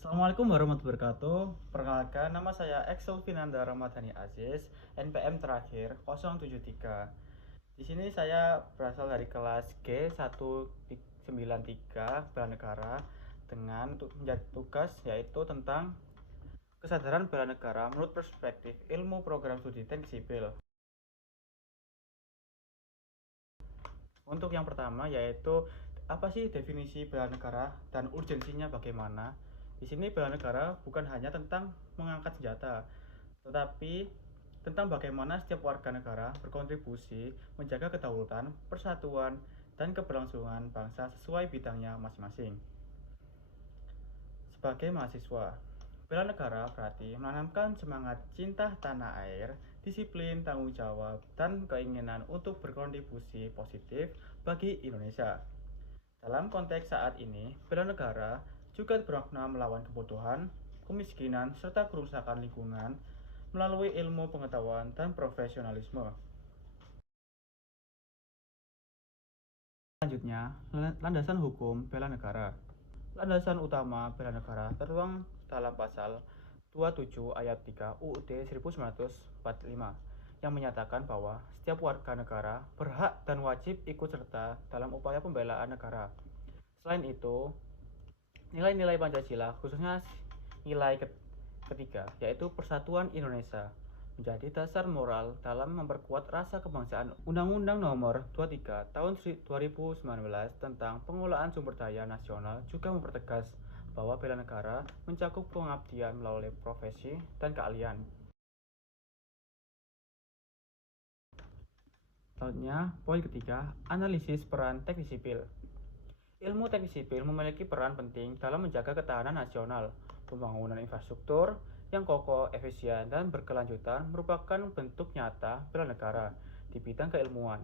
Assalamualaikum warahmatullahi wabarakatuh. Perkenalkan, nama saya Exel Vinanda Ramadhani Aziz, NPM terakhir 073. Di sini saya berasal dari kelas G193 Bela Negara dengan tugas yaitu tentang kesadaran bela negara menurut perspektif ilmu program studi teknik sipil. Untuk yang pertama yaitu apa sih definisi bela negara dan urgensinya bagaimana? Di sini bela negara bukan hanya tentang mengangkat senjata, tetapi tentang bagaimana setiap warga negara berkontribusi menjaga kedaulatan, persatuan, dan keberlangsungan bangsa sesuai bidangnya masing-masing. Sebagai mahasiswa, bela negara berarti menanamkan semangat cinta tanah air, disiplin, tanggung jawab, dan keinginan untuk berkontribusi positif bagi Indonesia. Dalam konteks saat ini, bela negara juga bermakna melawan kebutuhan, kemiskinan, serta kerusakan lingkungan melalui ilmu pengetahuan dan profesionalisme. Selanjutnya, landasan hukum bela negara. Landasan utama bela negara tertuang dalam pasal 27 ayat 3 UUD 1945 yang menyatakan bahwa setiap warga negara berhak dan wajib ikut serta dalam upaya pembelaan negara. Selain itu, nilai-nilai Pancasila, khususnya nilai ketiga, yaitu Persatuan Indonesia, menjadi dasar moral dalam memperkuat rasa kebangsaan. Undang-Undang Nomor 23 Tahun 2019 tentang Pengelolaan Sumber Daya Nasional juga mempertegas bahwa bela negara mencakup pengabdian melalui profesi dan keahlian. Selanjutnya, poin ketiga, analisis peran teknik sipil. Ilmu teknik sipil memiliki peran penting dalam menjaga ketahanan nasional. Pembangunan infrastruktur yang kokoh, efisien, dan berkelanjutan merupakan bentuk nyata bela negara di bidang keilmuan.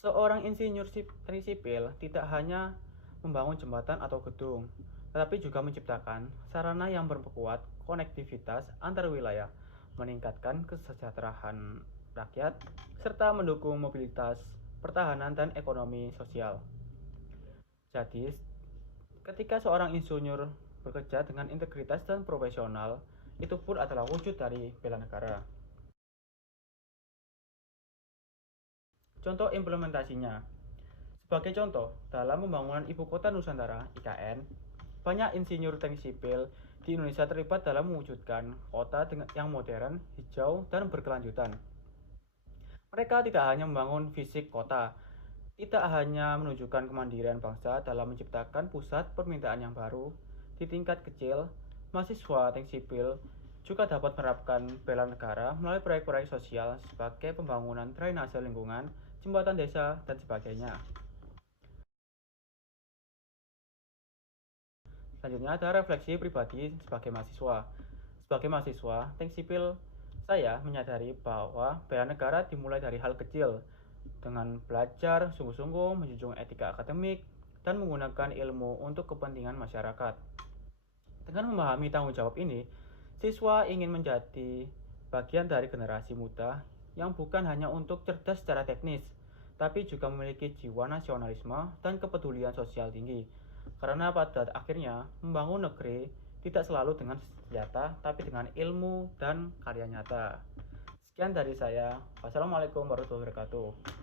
Seorang insinyur teknik sipil tidak hanya membangun jembatan atau gedung, tetapi juga menciptakan sarana yang memperkuat konektivitas antar wilayah, meningkatkan kesejahteraan rakyat, serta mendukung mobilitas, pertahanan, dan ekonomi sosial. Jadi, ketika seorang insinyur bekerja dengan integritas dan profesional, itu pun adalah wujud dari bela negara. Contoh implementasinya. Sebagai contoh, dalam pembangunan Ibu Kota Nusantara (IKN), banyak insinyur teknik sipil di Indonesia terlibat dalam mewujudkan kota yang modern, hijau, dan berkelanjutan. Mereka tidak hanya membangun fisik kota, tidak hanya menunjukkan kemandirian bangsa dalam menciptakan pusat permintaan yang baru di tingkat kecil, mahasiswa teknik sipil juga dapat menerapkan bela negara melalui proyek-proyek sosial sebagai pembangunan drainase lingkungan, jembatan desa, dan sebagainya. Selanjutnya ada refleksi pribadi sebagai mahasiswa. Sebagai mahasiswa, teknik sipil saya menyadari bahwa bela negara dimulai dari hal kecil, dengan belajar sungguh-sungguh, menjunjung etika akademik, dan menggunakan ilmu untuk kepentingan masyarakat. Dengan memahami tanggung jawab ini, siswa ingin menjadi bagian dari generasi muda yang bukan hanya untuk cerdas secara teknis, tapi juga memiliki jiwa nasionalisme dan kepedulian sosial tinggi. Karena pada akhirnya, membangun negeri tidak selalu dengan senjata, tapi dengan ilmu dan karya nyata. Sekian dari saya. Wassalamualaikum warahmatullahi wabarakatuh.